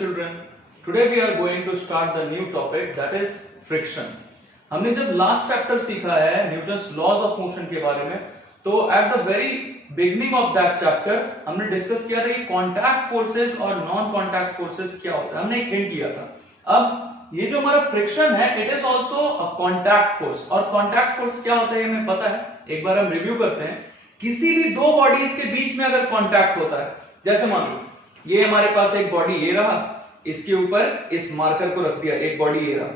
children. Today we are going to start the new topic that is friction. हमने जब last chapter सीखा है Newton's laws of motion के बारे में, तो at the very beginning of that chapter हमने डिस्कस किया था कि कॉन्टैक्ट फोर्सेस और नॉन कॉन्टैक्ट फोर्सेस क्या होता है. हमने एक हिंट लिया था. अब ये जो हमारा फ्रिक्शन है it is also a contact force. और कॉन्टैक्ट फोर्स क्या होता है हमें पता है. एक बार हम रिव्यू करते हैं. किसी भी दो बॉडीज के बीच में अगर कॉन्टैक्ट होता है, जैसे मान लो ये हमारे पास एक बॉडी ये रहा, इसके ऊपर इस मार्कर को रख दिया, एक बॉडी ये रहा,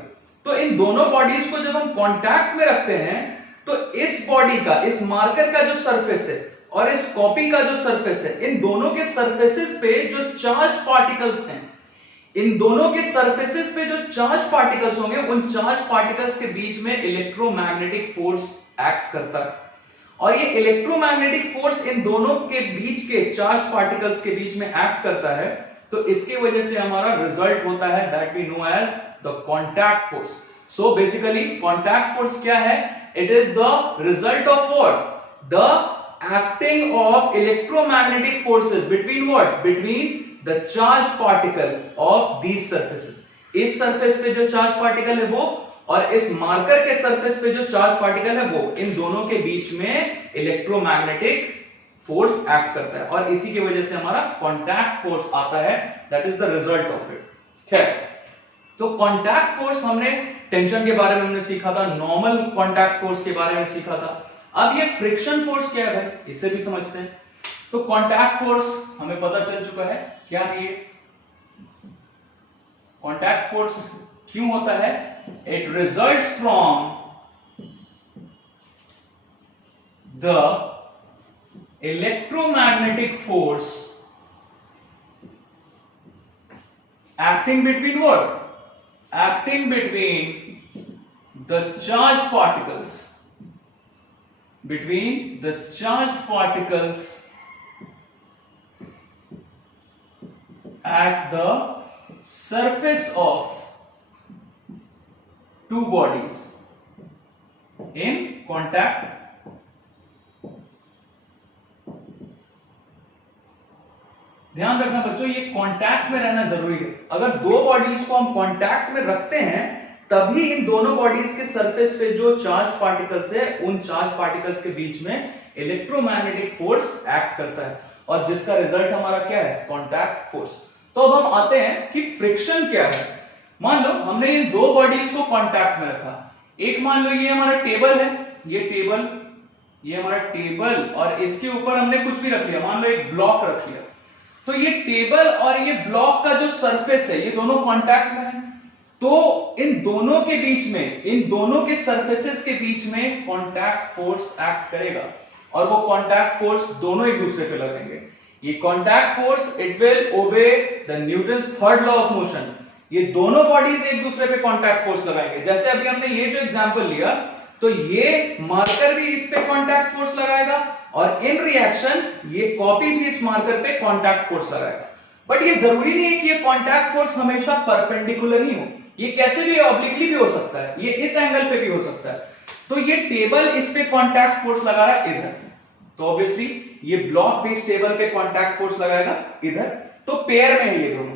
तो इन दोनों बॉडीज को जब हम कांटेक्ट में रखते हैं तो इस बॉडी का, इस मार्कर का जो सरफेस है और इस कॉपी का जो सरफेस है, इन दोनों के सरफेसेस पे जो चार्ज पार्टिकल्स हैं, इन दोनों के सरफेसेस पे जो चार्ज पार्टिकल्स होंगे, उन चार्ज पार्टिकल्स के बीच में इलेक्ट्रोमैग्नेटिक फोर्स एक्ट करता है. और ये इलेक्ट्रोमैग्नेटिक फोर्स इन दोनों के बीच के चार्ज पार्टिकल्स के बीच में एक्ट करता है, तो इसके वजह से हमारा रिजल्ट होता है that we know as the contact force. So basically contact force क्या है? It is the result of what? The acting of electromagnetic forces between what? Between the charge particle of these surfaces. इस surface पे जो charge particle है वो और इस marker के सरफेस पे जो चार्ज पार्टिकल है वो, इन दोनों के बीच में इलेक्ट्रोमैग्नेटिक फोर्स एक्ट करता है और इसी की वजह से हमारा कॉन्टैक्ट फोर्स आता है. That is the result of it. खैर, तो कॉन्टैक्ट फोर्स हमने टेंशन के बारे में हमने सीखा था, नॉर्मल कॉन्टैक्ट फोर्स के बारे में सीखा था. अब ये फ्रिक्शन फोर्स क्या है भाई, इसे भी समझते हैं. तो कॉन्टैक्ट फोर्स हमें पता चल चुका है क्या है. ये कॉन्टैक्ट फोर्स क्यों होता है? It results from the electromagnetic force acting between what? Acting between the charged particles. Between the charged particles at the surface of two bodies in contact. ध्यान रखना बच्चों, ये कांटेक्ट में रहना जरूरी है. अगर दो बॉडीज को हम कांटेक्ट में रखते हैं तभी इन दोनों बॉडीज के सरफेस पे जो चार्ज पार्टिकल्स है, उन चार्ज पार्टिकल्स के बीच में इलेक्ट्रोमैग्नेटिक फोर्स एक्ट करता है और जिसका रिजल्ट हमारा क्या है? Contact force. तो अब हम आते हैं कि फ्रिक्शन क्या है. मान लो हमने इन दो बॉडीज को कांटेक्ट में रखा. एक मान लो ये हमारा टेबल है, ये हमारा टेबल और इसके ऊपर हमने कुछ भी रख लिया, मान लो एक ब्लॉक रख लिया. तो ये टेबल और ये ब्लॉक का जो सरफेस है ये दोनों कांटेक्ट में है, तो इन दोनों के बीच में, इन दोनों के सरफेसेस के बीच में कांटेक्ट फोर्स एक्ट करेगा और वो कांटेक्ट फोर्स दोनों एक दूसरे पे लगेंगे. ये contact force it will obey the Newton's third law of motion. ये दोनों बॉडीज एक दूसरे पे कांटेक्ट फोर्स लगाएंगे. जैसे अभी हमने ये जो एग्जांपल लिया, तो ये मार्कर भी इस पे कांटेक्ट फोर्स लगाएगा और इन रिएक्शन ये कॉपी भी इस मार्कर पे कांटेक्ट फोर्स लगाएगा. बट ये जरूरी नहीं है कि ये कांटेक्ट फोर्स हमेशा परपेंडिकुलर ही हो. ये कैसे भी ऑब्लिकली भी हो सकता है, ये इस एंगल पे भी हो सकता है. तो ये टेबल इस पे कांटेक्ट फोर्स लगा रहा है इधर, तो ऑब्वियसली ये ब्लॉक भी इस टेबल पे कांटेक्ट फोर्स लगाएगा इधर. तो पेयर में है ये दोनों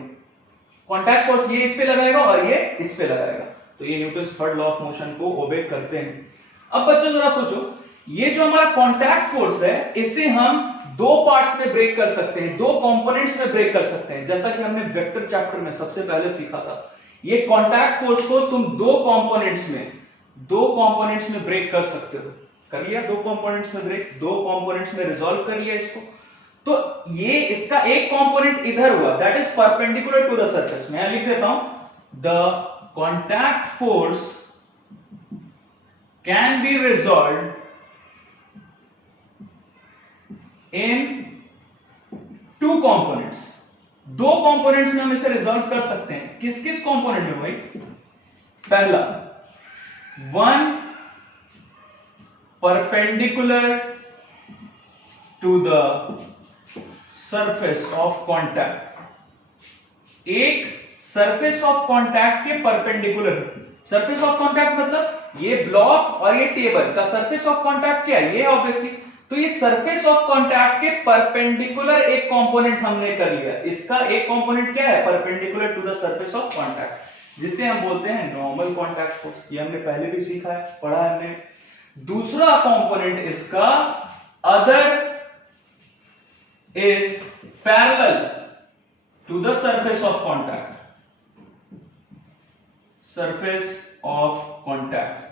कांटेक्ट फोर्स, ये इस पे लगाएगा और ये इस पे लगाएगा. तो ये Newton's third law of motion को ओबे करते हैं. अब बच्चों जरा सोचो, ये जो हमारा कांटेक्ट फोर्स है इसे हम दो पार्ट्स में ब्रेक कर सकते हैं, दो कंपोनेंट्स में ब्रेक कर सकते हैं. जैसा कि हमने वेक्टर चैप्टर में सबसे पहले सीखा था, ये कांटेक्ट फोर्स को तुम दो कंपोनेंट्स में ब्रेक कर सकते हो. कर लिया दो कंपोनेंट्स में ब्रेक, दो कंपोनेंट्स में रिजॉल्व कर लिया इसको. तो ये इसका एक कंपोनेंट इधर हुआ, that is perpendicular to the surface. मैं लिख देता हूं, the contact force can be resolved in two components. दो कंपोनेंट्स में हम इसे रिजॉल्व कर सकते हैं. किस किस कंपोनेंट में भाई? पहला, one perpendicular to the surface of contact. एक सरफेस ऑफ कांटेक्ट के परपेंडिकुलर. सरफेस ऑफ कांटेक्ट मतलब ये ब्लॉक और ये टेबल का सरफेस ऑफ कांटेक्ट क्या है? ये ऑब्वियसली. तो ये सरफेस ऑफ कॉन्टैक्ट के परपेंडिकुलर एक कंपोनेंट हमने कर लिया। इसका एक कंपोनेंट क्या है? Perpendicular to the surface of contact, जिसे हम बोलते हैं नॉर्मल कॉन्टैक्ट फोर्स। ये हमने पहले भी सीखा है, पढ़ा है हमने। दूसरा कंपोनेंट इसका other is parallel to the surface of contact, surface of contact.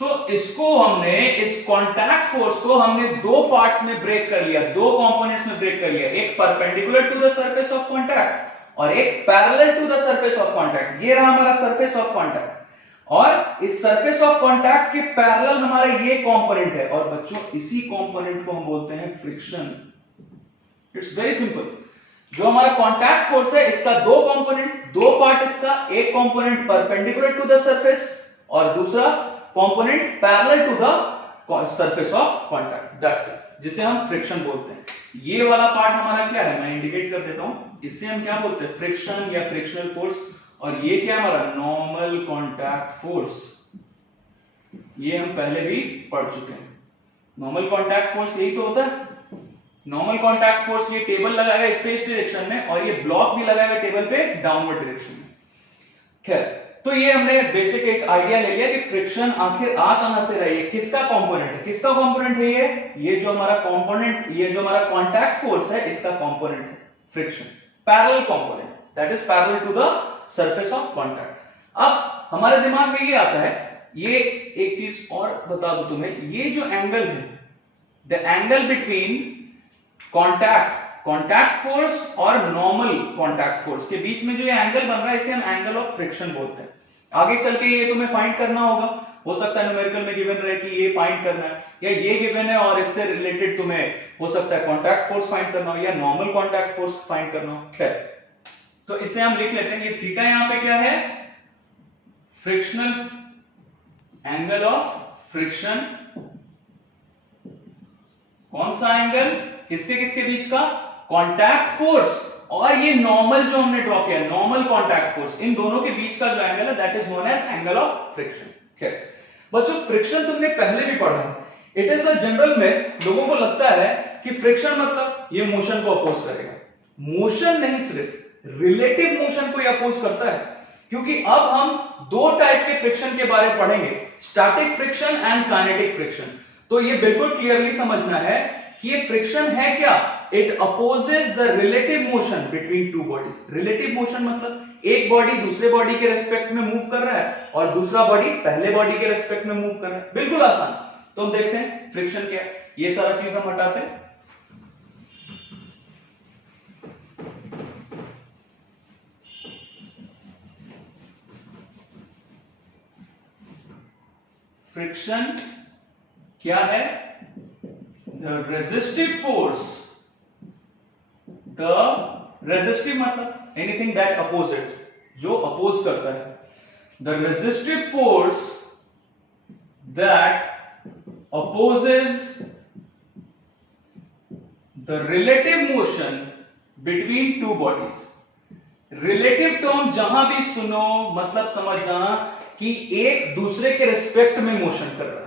तो इसको हमने, इस कॉन्टैक्ट फोर्स को हमने दो पार्ट्स में ब्रेक कर लिया, दो कंपोनेंट्स में ब्रेक कर लिया। एक perpendicular to the surface of contact और एक parallel to the surface of contact. ये रहा हमारा सरफेस ऑफ कॉन्टैक्ट, और इस सरफेस ऑफ कॉन्टैक्ट के पैरेलल हमारा ये कंपोनेंट है। और बच्चों इसी कंपोनेंट को हम बोलते हैं फ्रिक्शन। It's very simple. जो हमारा कॉन्टैक्ट फोर्स है, इसका दो कंपोनेंट, दो पार्ट इसका, एक component perpendicular to the surface और दूसरा component parallel to the surface of contact, that's it, जिसे हम फ्रिक्शन बोलते हैं। ये वाला पार्ट हमारा क्या है, मैं इंडिकेट कर देता हूं। इससे हम क्या बोलते हैं? फ्रिक्शन या फ्रिक्शनल फोर्स। और ये क्या है हमारा? Normal contact force. ये हम पहले भी पढ़ चुके हैं। नॉर्मल कॉन्टैक्ट फोर्स यही तो होता है। नॉर्मल कॉन्टैक्ट फोर्स, ये टेबल लगाएगा इस डायरेक्शन में और ये ब्लॉक भी लगाएगा टेबल पे डाउनवर्ड डायरेक्शन में। खैर, तो ये हमने बेसिक एक आइडिया ले लिया कि फ्रिक्शन आखिर आ कहां से रही है, किसका कंपोनेंट है। किसका कंपोनेंट है ये जो हमारा कंपोनेंट, ये जो हमारा कॉन्टैक्ट फोर्स है, इसका कंपोनेंट है friction, parallel component, that is parallel to the surface of contact. अब हमारे दिमाग में ये आता है, ये एक चीज और बता दूं तुम्हें, ये जो एंगल है, the angle between contact force और नॉर्मल कॉन्टैक्ट फोर्स के बीच में जो ये एंगल बन रहा है, इसे हम एंगल ऑफ फ्रिक्शन बोलते हैं। आगे चल के ये तुम्हें फाइंड करना होगा। हो सकता है न्यूमेरिकल में गिवन रहे कि ये फाइंड करना है, या ये गिवन है और इससे रिलेटेड तुम्हें हो सकता है कॉन्टैक्ट फोर्स फाइंड करना हो या नॉर्मल कॉन्टैक्ट फोर्स फाइंड करना हो। खैर, तो इसे हम लिख लेते हैं। ये थीटा यहां पे क्या है? Frictional angle of friction. कौन सा एंगल? किसके किसके बीच का? कॉन्टैक्ट फोर्स और ये नॉर्मल जो हमने ड्रॉ किया, नॉर्मल कॉन्टैक्ट फोर्स, इन दोनों के बीच का जो एंगल है, that is known as angle of friction. ठीक, बच्चों फ्रिक्शन तुमने पहले भी पढ़ा है। It is a general myth. लोगों को लगता है कि फ्रिक्शन मतलब ये मोशन को अपोज करेगा। मोशन नहीं, सिर्फ रिलेटिव मोशन को ये अपोज करता है। क्योंकि अब हम दो टाइप के फ्रिक्शन के बारे में पढ़ेंगे, static friction and kinetic friction. तो ये बिल्कुल क्लियरली समझना है कि ये फ्रिक्शन है क्या? It opposes the relative motion between two bodies. Relative motion मतलब एक बॉडी दूसरे बॉडी के रेस्पेक्ट में मूव कर रहा है और दूसरा बॉडी पहले बॉडी के रेस्पेक्ट में मूव कर रहा है। बिल्कुल आसान। तो हम देखते हैं फ्रिक्शन क्या है। ये सारा चीज हम हटाते हैं। फ्रिक्शन क्या है? The resistive force, the resistive मतलब anything that oppose it, जो oppose करता है, the resistive force that opposes the relative motion between two bodies. Relative term जहां भी सुनो मतलब समझ जाना कि एक दूसरे के रिस्पेक्ट में मोशन कर रहा है।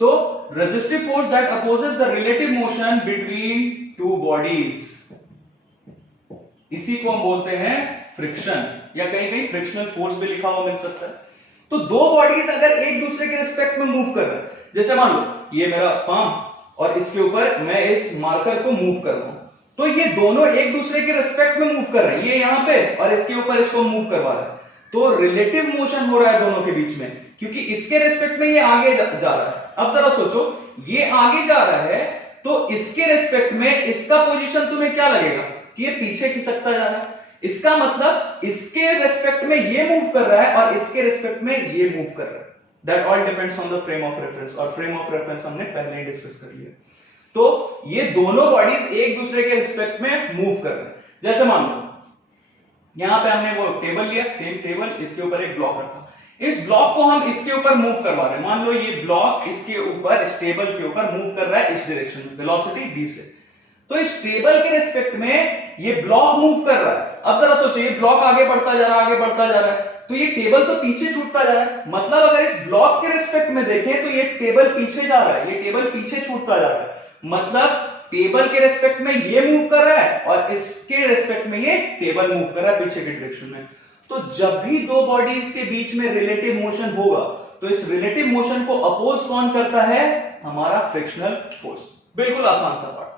तो resistive force that opposes the relative motion between two bodies, इसी को हम बोलते हैं फ्रिक्शन, या कहीं कहीं फ्रिक्शनल फोर्स भी लिखा हुआ मिल सकता है। तो दो बॉडीज अगर एक दूसरे के रिस्पेक्ट में मूव कर रहे हैं, जैसे मान लो ये मेरा पाम और इसके ऊपर मैं इस मार्कर को मूव कर रहा हूं, तो ये दोनों एक दूसरे के रिस्पेक्ट में मूव कर रहे हैं। ये यहां पे और इसके ऊपर इसको मूव करवा रहा है, तो रिलेटिव मोशन हो रहा है दोनों के बीच में, क्योंकि इसके रिस्पेक्ट में ये आगे जा रहा है। अब जरा सोचो, ये आगे जा रहा है तो इसके रिस्पेक्ट में इसका पोजीशन तुम्हें क्या लगेगा कि ये पीछे खिसकता जा रहा है। इसका मतलब इसके रिस्पेक्ट में ये मूव कर रहा है और इसके रिस्पेक्ट में ये मूव कर रहा है। That all depends on the frame of reference, और फ्रेम ऑफ रेफरेंस हमने पहले ही डिस्कस कर लिया। तो ये दोनों बॉडीज एक दूसरे के रिस्पेक्ट में मूव कर रहे हैं। जैसे मान लो यहां पे हमने वो टेबल लिया, सेम टेबल, इसके ऊपर एक ब्लॉक रखा, इस ब्लॉक को हम इसके ऊपर मूव करवा रहे हैं। मान लो ये ब्लॉक इसके ऊपर, इस टेबल के ऊपर मूव कर रहा है इस डायरेक्शन में, वेलोसिटी v से। तो इस टेबल के रिस्पेक्ट में ये ब्लॉक मूव कर रहा है। अब जरा सोचिए, ये ब्लॉक आगे बढ़ता जा रहा है, आगे बढ़ता जा रहा है, तो ये टेबल तो पीछे छूटता जा रहा है। मतलब अगर इस ब्लॉक के रिस्पेक्ट में देखें तो ये टेबल पीछे जा रहा है, ये टेबल पीछे छूटता जा रहा है। मतलब टेबल के रेस्पेक्ट में ये मूव कर रहा है और इसके रेस्पेक्ट में ये टेबल मूव कर रहा है पीछे के डायरेक्शन में। तो जब भी दो बॉडीज के बीच में रिलेटिव मोशन होगा तो इस रिलेटिव मोशन को अपोज कौन करता है? हमारा फ्रिक्शनल फोर्स। बिल्कुल आसान सा पार्ट।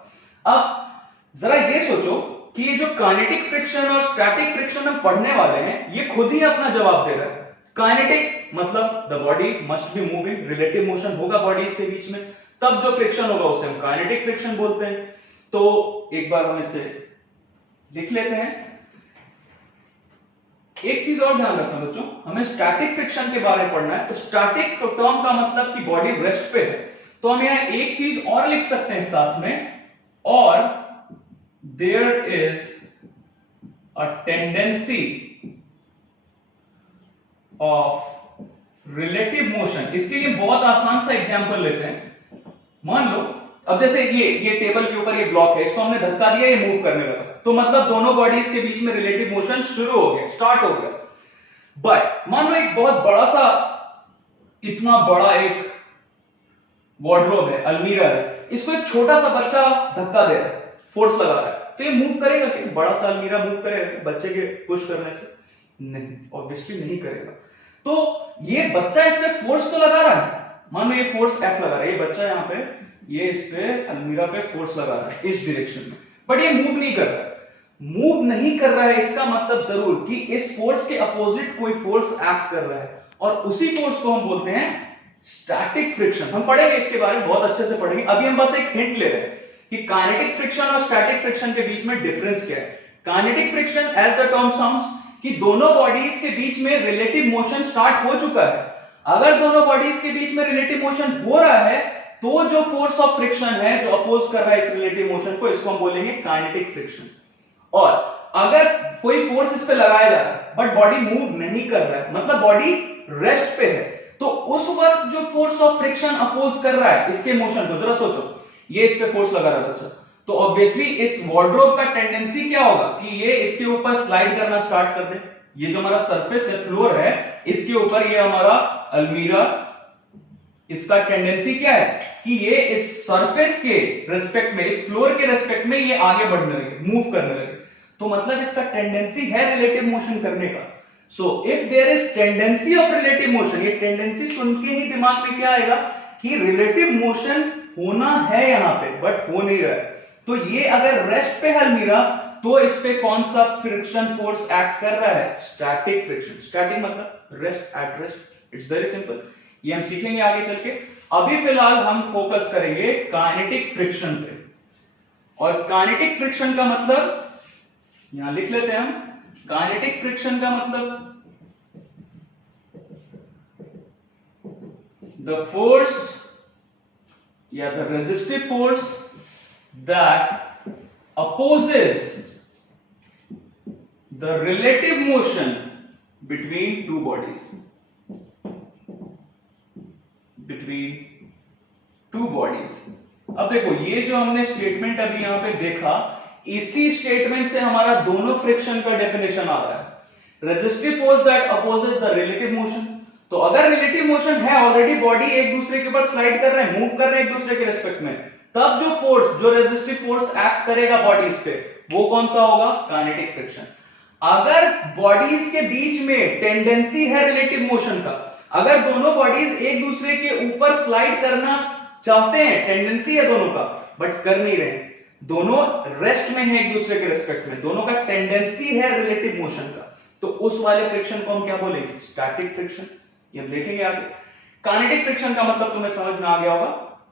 अब जरा ये सोचो कि ये जो काइनेटिक फ्रिक्शन और स्टैटिक फ्रिक्शन हम पढ़ने वाले हैं ये खुद ही अपना जवाब दे रहा है। काइनेटिक मतलब the body must be moving, relative motion होगा बॉडीज के बीच में, तब जो फ्रिक्शन होगा उसे हम काइनेटिक फ्रिक्शन बोलते हैं। तो एक बार हम इसे लिख लेते हैं। एक चीज और ध्यान रखना बच्चों, हमें स्टैटिक फ्रिक्शन के बारे में पढ़ना है। तो स्टैटिक टर्म का मतलब कि बॉडी रेस्ट पे है, तो हम यहां एक चीज और लिख सकते हैं साथ में, और there is a tendency of relative motion. इसके लिए बहुत आसान सा एग्जांपल लेते हैं। मान लो अब जैसे ये टेबल के ऊपर ये ब्लॉक है, इसको हमने धक्का दिया, ये मूव करने लगा, तो मतलब दोनों बॉडीज के बीच में रिलेटिव मोशन शुरू हो गया, स्टार्ट हो गया। बट मान लो एक बहुत बड़ा सा, इतना बड़ा एक वार्डरोब है, अलमीरा है, इसको एक छोटा सा बच्चा धक्का दे रहा है, फोर्स लगा रहा है, तो ये मूव करेगा क्या? बड़ा सा अलमीरा मूव करेगा बच्चे के पुश करने से? नहीं, ऑब्वियसली नहीं करेगा। तो ये बच्चा इसमें फोर्स तो लगा रहा है, मान लो ये फोर्स एफ लगा रहा है, ये बच्चा यहाँ पे ये इस पे अलमीरा पे फोर्स लगा रहा है इस डायरेक्शन में, बट ये मूव नहीं कर रहा है। मूव नहीं कर रहा है इसका मतलब जरूर कि इस फोर्स के अपोजिट कोई फोर्स एक्ट कर रहा है, और उसी फोर्स को हम बोलते हैं स्टैटिक फ्रिक्शन। हम पढ़ेंगे इसके बारे में, बहुत अच्छे से पढ़ेंगे। अभी हम बस एक हिंट ले रहे हैं कि काइनेटिक फ्रिक्शन और स्टैटिक फ्रिक्शन के बीच में डिफरेंस क्या है। Kinetic friction as the term sounds कि दोनों बॉडीज के बीच में रिलेटिव मोशन स्टार्ट हो चुका है। अगर दोनों बॉडीज के बीच में रिलेटिव मोशन हो रहा है तो जो फोर्स ऑफ फ्रिक्शन है जो अपोज कर रहा है इस रिलेटिव मोशन को, इसको हम बोलेंगे काइनेटिक फ्रिक्शन। और अगर कोई फोर्स इस पे लगाया जा रहा है बट बॉडी मूव नहीं कर रहा है, मतलब बॉडी रेस्ट पे है, तो उस वक्त जो फोर्स ऑफ फ्रिक्शन अपोज कर रहा है इसके मोशन को, जरा सोचो, ये इस पे फोर्स लगा रहा है बच्चा, तो ऑब्वियसली इस वार्डरोब का टेंडेंसी क्या होगा कि ये इसके ऊपर स्लाइड करना स्टार्ट कर दे। ये जो हमारा सरफेस है, फ्लोर है, इसके ऊपर ये हमारा अलमीरा, इसका टेंडेंसी क्या है कि ये इस सरफेस के रेस्पेक्ट में, इस फ्लोर के रेस्पेक्ट में ये आगे बढ़ने लगे, मूव करने लगे, तो मतलब इसका टेंडेंसी है रिलेटिव मोशन करने का। So if there is tendency of relative motion, ये टेंडेंसी सुन के ही दिमाग में क्या आएगा कि रिलेटिव मोशन होना है यहां पे बट हो नहीं रहा है। तो ये अगर रेस्ट पे है अलमीरा तो इस पे कौन सा फ्रिक्शन फोर्स एक्ट कर रहा है? Static friction. स्टैटिक मतलब rest, at rest. It's very simple, ये हम सीखेंगे आगे चल के। अभी फिलहाल हम फोकस करेंगे काइनेटिक फ्रिक्शन पे, और काइनेटिक फ्रिक्शन का मतलब यहां लिख लेते हैं हम। काइनेटिक फ्रिक्शन का मतलब द फोर्स या the resistive force that opposes the relative motion between two bodies, अब देखो ये जो हमने स्टेटमेंट अभी यहां पे देखा, इसी स्टेटमेंट से हमारा दोनों फ्रिक्शन का डेफिनेशन आ रहा है। Resistive force that opposes the relative motion, तो अगर रिलेटिव मोशन है, ऑलरेडी बॉडी एक दूसरे के ऊपर स्लाइड कर रहे हैं, मूव कर रहे हैं एक दूसरे के रेस्पेक्ट में, तब जो फोर्स, जो रेजिस्टिव फोर्स एक्ट करेगा बॉडीज पे, वो कौन सा होगा? Kinetic friction. अगर बॉडीज के बीच में टेंडेंसी है रिलेटिव मोशन का, अगर दोनों बॉडीज एक दूसरे के ऊपर स्लाइड करना चाहते हैं, टेंडेंसी है दोनों का, बट कर नहीं रहे, दोनों रेस्ट में है एक दूसरे के रेस्पेक्ट में, दोनों का टेंडेंसी है रिलेटिव मोशन का, तो उस वाले फ्रिक्शन को हम क्या बोलेंगे? Static friction. ये हम देखेंगे आगे। काइनेटिक फ्रिक्शन का मतलब तुम्हें समझ में आ गया होगा,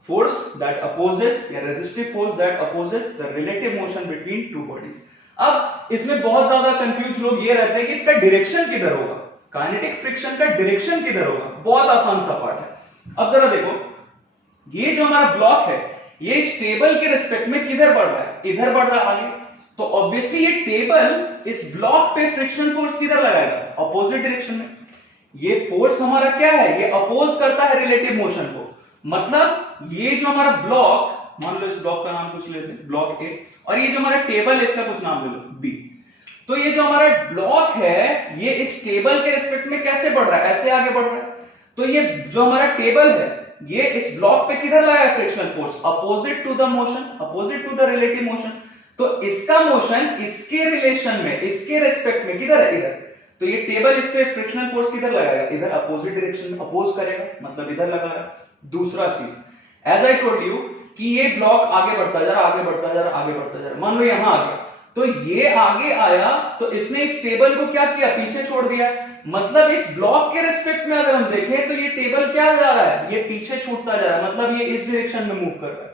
फोर्स दैट अपोजेस या resistive force that opposes the relative motion between two bodies. अब इसमें बहुत ज्यादा कंफ्यूज लोग ये रहते हैं कि इसका डायरेक्शन किधर होगा, काइनेटिक फ्रिक्शन का डायरेक्शन किधर होगा। बहुत आसान सा पार्ट है। अब जरा देखो, ये जो हमारा ब्लॉक है ये इस टेबल के रिस्पेक्ट में किधर बढ़ रहा है? इधर बढ़ रहा है आगे, तो ऑब्वियसली ये टेबल इस ब्लॉक पे फ्रिक्शन फोर्स किधर लगाएगा? अपोजिट डायरेक्शन में। ये फोर्स हमारा क्या है? ये अपोज करता है रिलेटिव मोशन को, मतलब ये जो हमारा ब्लॉक, मान लो इस ब्लॉक का नाम कुछ लेते हैं, ब्लॉक ए, और ये जो हमारा टेबल है इसका कुछ नाम ले लो, बी। तो ये जो हमारा ब्लॉक है ये इस टेबल के रिस्पेक्ट में कैसे बढ़ रहा है? ऐसे आगे बढ़ रहा है। तो ये जो हमारा टेबल है ये इस ब्लॉक पे किधर लगाया frictional force, opposite to the motion, opposite to the relative motion. तो इसका मोशन इसके रिलेशन में, इसके रेस्पेक्ट में किधर है, इधर। तो ये टेबल इस पे फ्रिक्शनल फोर्स किधर लगाएगा, इधर अपोजिट डायरेक्शन में अपोज करेगा, मतलब इधर लगा रहा है। दूसरा चीज, एज आई टोल्ड यू कि ये ब्लॉक आगे बढ़ता जा रहा, आगे बढ़ता जा रहा, आगे बढ़ता जा रहा। मान लो यहां आ गया, तो ये आगे आया तो इसने इस टेबल को क्या किया, पीछे छोड़ दिया। मतलब इस ब्लॉक के रिस्पेक्ट में अगर हम देखें तो ये टेबल क्या जा रहा है, ये पीछे छूटता जा रहा है, मतलब ये इस डायरेक्शन में मूव कर रहा है।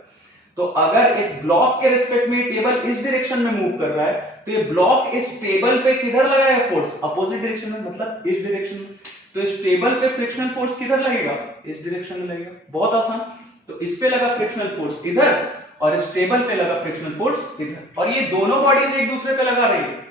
तो अगर इस ब्लॉक के रिस्पेक्ट में टेबल इस डायरेक्शन में मूव कर रहा है, तो ये ब्लॉक इस टेबल पे किधर लगाएगा फोर्स, अपोजिट डायरेक्शन में, मतलब इस डायरेक्शन में। तो इस टेबल पे फ्रिक्शनल फोर्स किधर लगेगा, इस डायरेक्शन में लगेगा। बहुत आसान। तो इस पे लगा फ्रिक्शनल फोर्स इधर, और इस टेबल पे लगा फ्रिक्शनल फोर्स इधर, और ये दोनों बॉडीज एक दूसरे पे लगा रही है।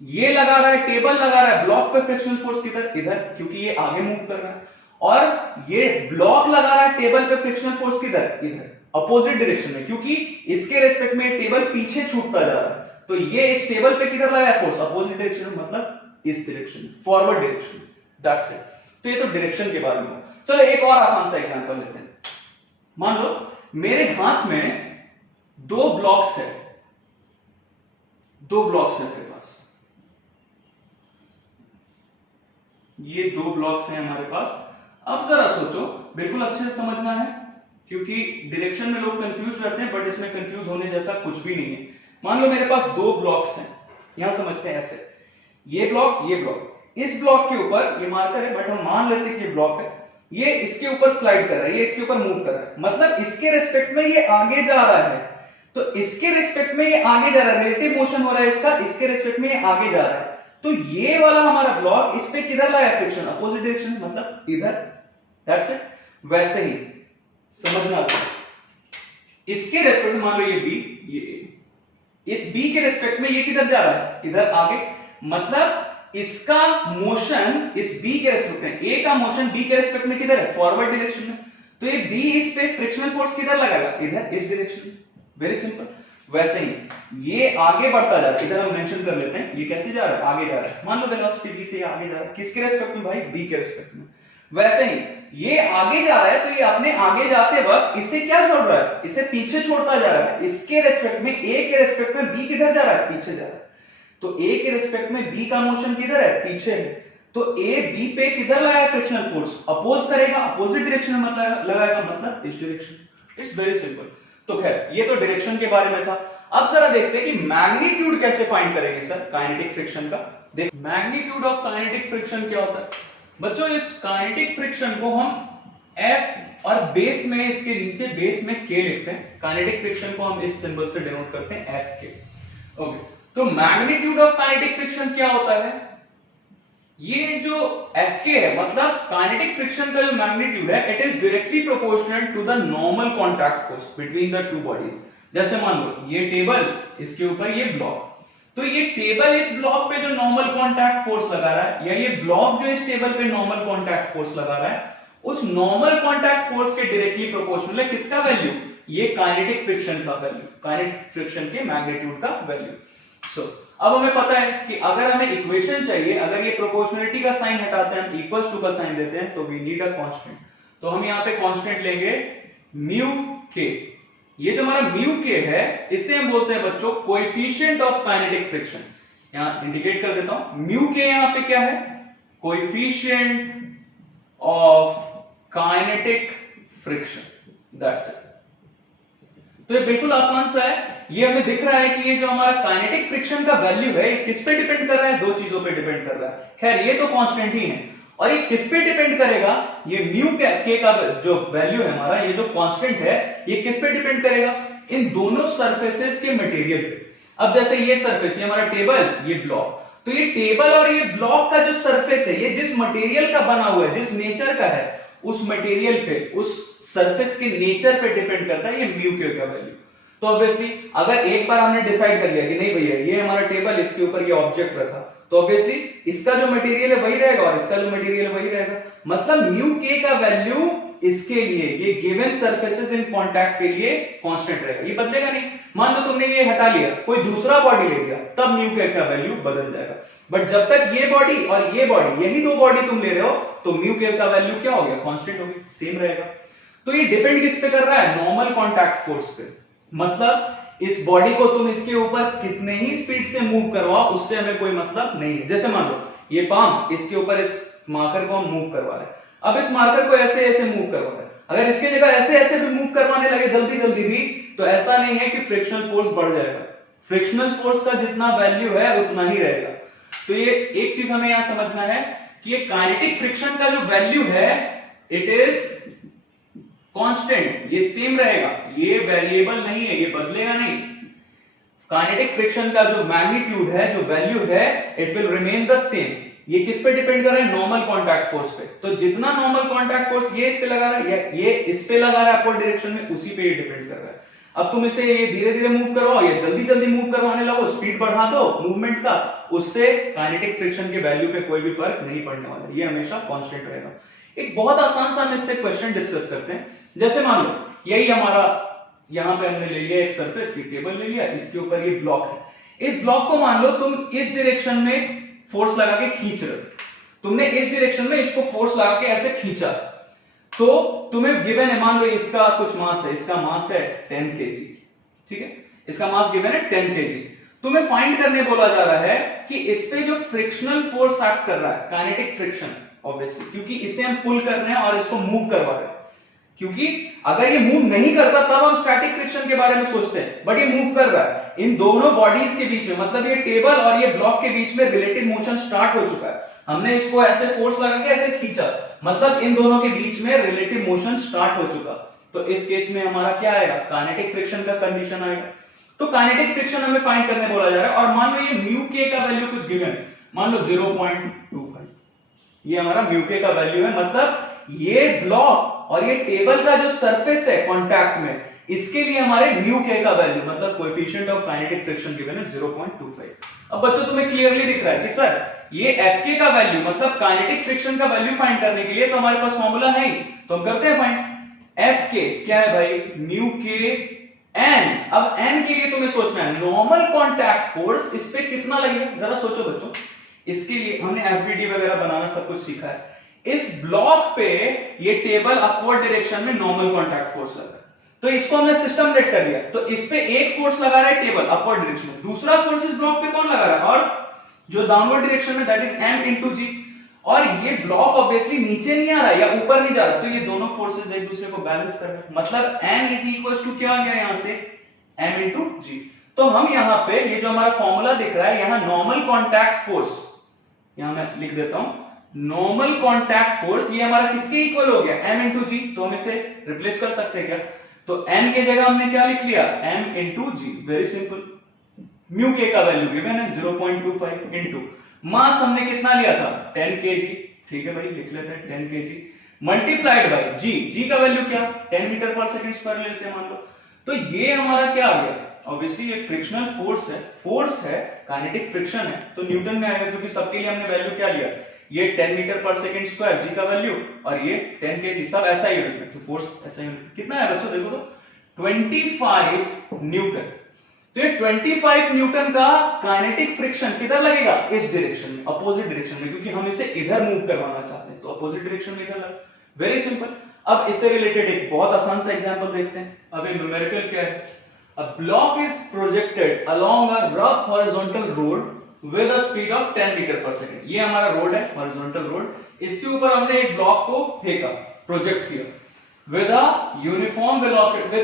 ये लगा रहा है, टेबल लगा रहा है, ब्लॉक पे फ्रिक्शनल फोर्स किधर, इधर, क्योंकि ये आगे मूव कर रहा है। और ये ब्लॉक लगा रहा है टेबल पे फ्रिक्शनल फोर्स किधर, इधर, अपोजिट डायरेक्शन में, क्योंकि इसके रेस्पेक्ट में टेबल पीछे छूटता जा रहा है। तो ये इस टेबल पे किधर लगा है फोर्स, अपोजिट डायरेक्शन में, मतलब इस डायरेक्शन में, फॉरवर्ड डायरेक्शन में। That's it. तो ये तो डायरेक्शन के बारे में। चलो एक और आसान सा एग्जांपल लेते हैं। मान लो मेरे हाथ में दो ब्लॉक्स है, दो ब्लॉक्स है मेरे पास, ये दो ब्लॉक्स हैं हमारे पास। अब जरा सोचो, बिल्कुल अच्छे से समझना है, क्योंकि डायरेक्शन में लोग कंफ्यूज रहते हैं, बट इसमें कंफ्यूज होने जैसा कुछ भी नहीं है। मान लो मेरे पास दो ब्लॉक्स हैं, यहां समझते हैं ऐसे, ये ब्लॉक, ये ब्लॉक। इस ब्लॉक के ऊपर ये मार्कर है, बट हम मान लेते हैं कि ये ब्लॉक है, ये इसके ऊपर स्लाइड कर रहा है, ये इसके ऊपर मूव कर रहा है, मतलब इसके रिस्पेक्ट में ये आगे जा रहा है। तो इसके रिस्पेक्ट में ये आगे जा रहा है, रिलेटिव मोशन हो रहा है इसका, इसके रिस्पेक्ट में ये आगे जा रहा है। तो ये वाला हमारा ब्लॉक इस पे किधर लाया फ्रिक्शन, अपोजिट डायरेक्शन, मतलब इधर। That's it. वैसे ही समझना, इसके रेस्पेक्ट में मान लो ये बी, ये A, इस बी के रेस्पेक्ट में ये किधर जा रहा है, इधर आगे, मतलब इसका मोशन इस बी के रेस्पेक्ट में, ए का मोशन बी के रेस्पेक्ट में किधर है, फॉरवर्ड डायरेक्शन में। तो ये बी इस पे फ्रिक्शनल फोर्स किधर लगाएगा, इधर, इस डायरेक्शन में। Very simple. वैसे ही ये आगे बढ़ता जा रहा है, इधर हम मेंशन कर लेते हैं, ये कैसे जा रहा है, आगे जा रहा है। मान लो वेलोसिटी बी से आगे जा रहा है, किसके रेस्पेक्ट में भाई, बी के रेस्पेक्ट में। वैसे ही ये आगे जा रहा है, तो ये अपने आगे जाते वक्त इसे क्या छोड़ रहा है, इसे पीछे छोड़ता जा रहा है। इसके रेस्पेक्ट में, ए के रेस्पेक्ट में बी किधर जा रहा है, पीछे जा रहा है। तो ए के रिस्पेक्ट में बी का मोशन किधर है, पीछे है। तो ए बी पे किधर लगाया फ्रिक्शनल फोर्स, अपोज करेगा, अपोजिट डायरेक्शन में लगाएगा, मतलब इस डायरेक्शन। It's very simple. तो खैर ये तो डायरेक्शन के बारे में था। अब जरा देखते हैं कि मैग्नीट्यूड कैसे फाइंड करेंगे सर काइनेटिक फ्रिक्शन का। देख, मैग्नीट्यूड ऑफ काइनेटिक फ्रिक्शन क्या होता है बच्चों। इस काइनेटिक फ्रिक्शन को हम F और बेस में, इसके नीचे बेस में K लिखते हैं। काइनेटिक फ्रिक्शन को हम इस सिंबल से डिनोट करते हैं, Fk। ओके, तो मैग्नीट्यूड ऑफ काइनेटिक फ्रिक्शन क्या होता है, ये जो Fk है, मतलब काइनेटिक फ्रिक्शन का जो मैग्नीट्यूड है, it is directly proportional to the normal contact force between the two bodies. जैसे मान लो ये टेबल, इसके ऊपर ये ब्लॉक, तो ये टेबल इस ब्लॉक पे जो नॉर्मल कॉन्टैक्ट फोर्स लगा रहा है, या ये ब्लॉक जो इस टेबल पे नॉर्मल कॉन्टैक्ट फोर्स लगा रहा है, उस नॉर्मल कॉन्टैक्ट फोर्स के डायरेक्टली प्रोपोर्शनल है किसका वैल्यू, ये काइनेटिक फ्रिक्शन का वैल्यू, काइनेटिक फ्रिक्शन के मैग्नीट्यूड का वैल्यू। सो अब हमें पता है कि अगर हमें इक्वेशन चाहिए, अगर ये प्रोपोर्शनलिटी का साइन हटाते हैं, हम इक्वल्स टू का साइन देते हैं, तो वी नीड अ कांस्टेंट। तो हम यहाँ पे कांस्टेंट लेंगे म्यू के। ये जो हमारा म्यू के है, इसे हम बोलते हैं बच्चों कोएफिशिएंट ऑफ काइनेटिक फ्रिक्शन। यहां इंडिकेट कर देता हूं, म्यू के यहाँ पे क्या है, coefficient of kinetic friction. That's it. तो ये बिल्कुल आसान सा है। ये हमें दिख रहा है कि ये जो हमारा काइनेटिक फ्रिक्शन का वैल्यू है, ये किस पे डिपेंड कर रहा है, दो चीजों पे डिपेंड कर रहा है। खैर ये तो कांस्टेंट ही है, और ये किस पे डिपेंड करेगा, ये म्यू के का जो वैल्यू है हमारा, ये जो कांस्टेंट है, ये किस पे डिपेंड करेगा, इन दोनों सरफेसेस के मटेरियल पे। अब जैसे ये सरफेस, ये हमारा टेबल, ये ब्लॉक, तो ये टेबल और ये ब्लॉक का जो सरफेस है, ये जिस मटेरियल का बना हुआ है, जिस नेचर का है, उस मटेरियल पे, उस सरफेस के नेचर पे डिपेंड करता है ये म्यू के का वैल्यू। तो ऑब्वियसली अगर एक बार हमने डिसाइड कर लिया कि नहीं भैया ये हमारा टेबल, इसके ऊपर ये ऑब्जेक्ट रखा, तो ऑब्वियसली इसका जो मटेरियल है वही रहेगा और इसका जो मटेरियल है वही रहेगा। मतलब म्यू के का वैल्यू इसके लिए, ये गिवन सरफेसेस इन कांटेक्ट के लिए कांस्टेंट रहेगा, ये बदलेगा नहीं। मान लो तुमने ये हटा लिया, कोई दूसरा बॉडी ले लिया, तब म्यू के का वैल्यू बदल जाएगा। बट जब तक ये बॉडी और ये बॉडी, यही दो बॉडी तुम ले रहे हो, तो म्यू के का वैल्यू क्या हो गया, कांस्टेंट हो गया, सेम रहेगा। तो ये डिपेंड किस पे कर रहा है, नॉर्मल कॉन्टैक्ट फोर्स पे। मतलब इस बॉडी को तुम इसके ऊपर कितने ही स्पीड से मूव करवाओ, उससे हमें कोई मतलब नहीं है। जैसे मान लो ये पाम, इसके ऊपर इस मार्कर को हम मूव करवा रहे हैं, अब इस मार्कर को ऐसे ऐसे मूव करवा रहे हैं, अगर इसके जगह ऐसे ऐसे भी मूव करवाने लगे जल्दी जल्दी भी, तो ऐसा नहीं है कि फ्रिक्शनल फोर्स बढ़ जाएगा, फ्रिक्शनल फोर्स का जितना वैल्यू है उतना ही रहेगा। तो ये एक चीज हमें यहां समझना है कि ये काइनेटिक फ्रिक्शन का जो वैल्यू है इट इज कांस्टेंट, ये सेम रहेगा, ये वेरिएबल नहीं है, ये बदलेगा नहीं। काइनेटिक फ्रिक्शन का जो मैग्नीट्यूड है, जो वैल्यू है, it will remain the same. ये किस पे डिपेंड कर रहा है, नॉर्मल कॉन्टैक्ट फोर्स पे। तो जितना नॉर्मल कॉन्टैक्ट फोर्स ये इस पे लगा रहा है या ये इस पे लगा रहा है अपवर्ड डायरेक्शन में, उसी पे ये डिपेंड कर रहा है। अब तुम इसे ये धीरे धीरे मूव करवाओ या जल्दी जल्दी मूव करवाने लगो, स्पीड बढ़ा दो मूवमेंट का, उससे काइनेटिक फ्रिक्शन के वैल्यू पे कोई भी फर्क नहीं पड़ने वाला, ये हमेशा कांस्टेंट रहेगा। एक बहुत आसान सा हम इससे क्वेश्चन डिस्कस करते हैं। जैसे मान लो यही हमारा, यहां पे हमने ले लिया एक सरफेस, ये टेबल ले लिया, इसके ऊपर ये ब्लॉक है। इस ब्लॉक को मान लो तुम इस डायरेक्शन में फोर्स लगा के खींच रहे हो, तुमने इस डायरेक्शन में इसको फोर्स लगा के ऐसे खींचा, तो तुम्हें गिवन है, मान लो इसका कुछ मास है, इसका मास है 10 kg, ठीक है, इसका मास गिवन है 10 kg। तुम्हें फाइंड करने बोला जा रहा है कि इस पे जो फ्रिक्शनल फोर्स एक्ट कर रहा है, काइनेटिक फ्रिक्शन ऑब्वियसली, क्योंकि इसे हम पुल कर रहे हैं और इसको मूव करवा रहे हैं, क्योंकि अगर ये मूव नहीं करता तब हम स्टैटिक फ्रिक्शन के बारे में सोचते हैं, बट ये मूव कर रहा है। इन दोनों बॉडीज के बीच में, मतलब ये टेबल और ये ब्लॉक के बीच में रिलेटिव मोशन स्टार्ट हो चुका है, हमने इसको ऐसे फोर्स लगा के ऐसे खींचा, मतलब इन दोनों के बीच में रिलेटिव मोशन स्टार्ट हो चुका। तो इस केस में हमारा क्या आएगा, काइनेटिक फ्रिक्शन का कंडीशन आएगा। तो काइनेटिक फ्रिक्शन हमें फाइंड करने बोला जा रहा है, और मान लो ये म्यू के का वैल्यू कुछ गिवन है, मान लो 0.25, ये हमारा म्यू के का वैल्यू है। मतलब ये ब्लॉक और ये टेबल का जो सरफेस है कांटेक्ट में, इसके लिए हमारे म्यू के का वैल्यू, मतलब coefficient of kinetic friction given है 0.25। अब बच्चों तुम्हें क्लियरली दिख रहा है कि सर ये एफ के का वैल्यू, मतलब काइनेटिक फ्रिक्शन का वैल्यू फाइंड करने के लिए तो हमारे पास फॉर्मूला है ही, तो हम करते हैं फाइंड। एफ के क्या है भाई, म्यू के एन। अब एन के लिए तुम्हें सोचना है नॉर्मल कॉन्टैक्ट फोर्स इस पे कितना लगेगा, जरा सोचो बच्चों। इसके लिए हमने एफबीडी वगैरह बनाना सब कुछ सीखा है। इस ब्लॉक पे ये टेबल अपवर्ड डायरेक्शन में नॉर्मल कॉन्टैक्ट फोर्स लगा है, तो इसको हमने सिस्टम लेट कर दिया। तो इस पे एक फोर्स लगा रहा है टेबल अपवर्ड डायरेक्शन में, दूसरा फोर्स इस ब्लॉक पे कौन लगा रहा है, अर्थ, जो डाउनवर्ड डायरेक्शन में, दैट इज m इंटू जी। और ये ब्लॉक ऑब्वियसली नीचे नहीं आ रहा है या ऊपर नहीं जा रहा, तो ये दोनों फोर्सेस एक दूसरे को बैलेंस कर रहे हैं। मतलब n इज इक्वल टू क्या आ गया यहां से, m इंटू जी। तो हम यहां पे ये जो हमारा फॉर्मूला दिख रहा है, यहां नॉर्मल कॉन्टैक्ट फोर्स, यहां मैं लिख देता हूं, नॉर्मल कॉन्टैक्ट फोर्स ये हमारा किसके इक्वल हो गया, m इंटू जी। तो हम इसे रिप्लेस कर सकते हैं क्या, तो n के जगह हमने क्या लिख लिया, m into g. Very simple. Mu के का वैल्यू गिवन है 0.25 इंटू मास हमने कितना लिया था 10 kg, ठीक है भाई लिख लेते हैं 10 kg मल्टीप्लाइड बाय जी। जी का वैल्यू क्या 10 मीटर पर सेकंड स्क्वायर ले लेते हैं मान लो। तो ये हमारा क्या आ गया, ऑब्वियसली ये फ्रिक्शनल फोर्स है, काइनेटिक फ्रिक्शन है, तो न्यूटन में आएगा, क्योंकि सबके लिए हमने वैल्यू क्या लिया, ये 10 मीटर पर सेकंड स्क्वायर जी का वैल्यू, और ये 10 kg, सब ऐसा यूनिट में, तो फोर्स ऐसा यूनिट कितना है बच्चों, देखो तो 25 न्यूटन। तो ये 25 न्यूटन का काइनेटिक फ्रिक्शन किधर लगेगा, इस डायरेक्शन में, अपोजिट डायरेक्शन में, क्योंकि हम इसे इधर मूव करवाना चाहते हैं, तो अपोजिट डायरेक्शन में इधर लगा। Very simple. अब इससे रिलेटेड एक बहुत आसान सा एग्जांपल देखते हैं। अब ये न्यूमेरिकल क्या है, a block is projected along a rough horizontal road with a speed of 10 metre per second. ये हमारा रोड है, हॉरिजॉन्टल रोड, इसके ऊपर हमने एक ब्लॉक को फेंका, प्रोजेक्ट किया with a uniform velocity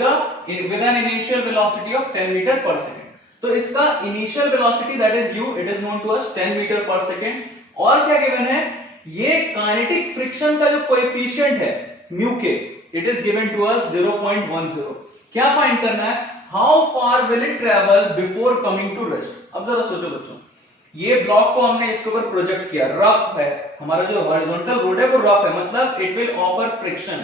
with an initial velocity of 10 meter per second। तो इसका initial velocity that is u, it is known to us 10 meter per second। और क्या given है, ये kinetic friction का जो coefficient है mu k, it is given to us 0.10। क्या find करना है, how far will it travel before coming to rest। अब जरा सोचो बच्चों, ये ब्लॉक को हमने इसके ऊपर प्रोजेक्ट किया, रफ है, हमारा जो हॉरिजॉन्टल रोड है वो रफ है, मतलब it will offer friction।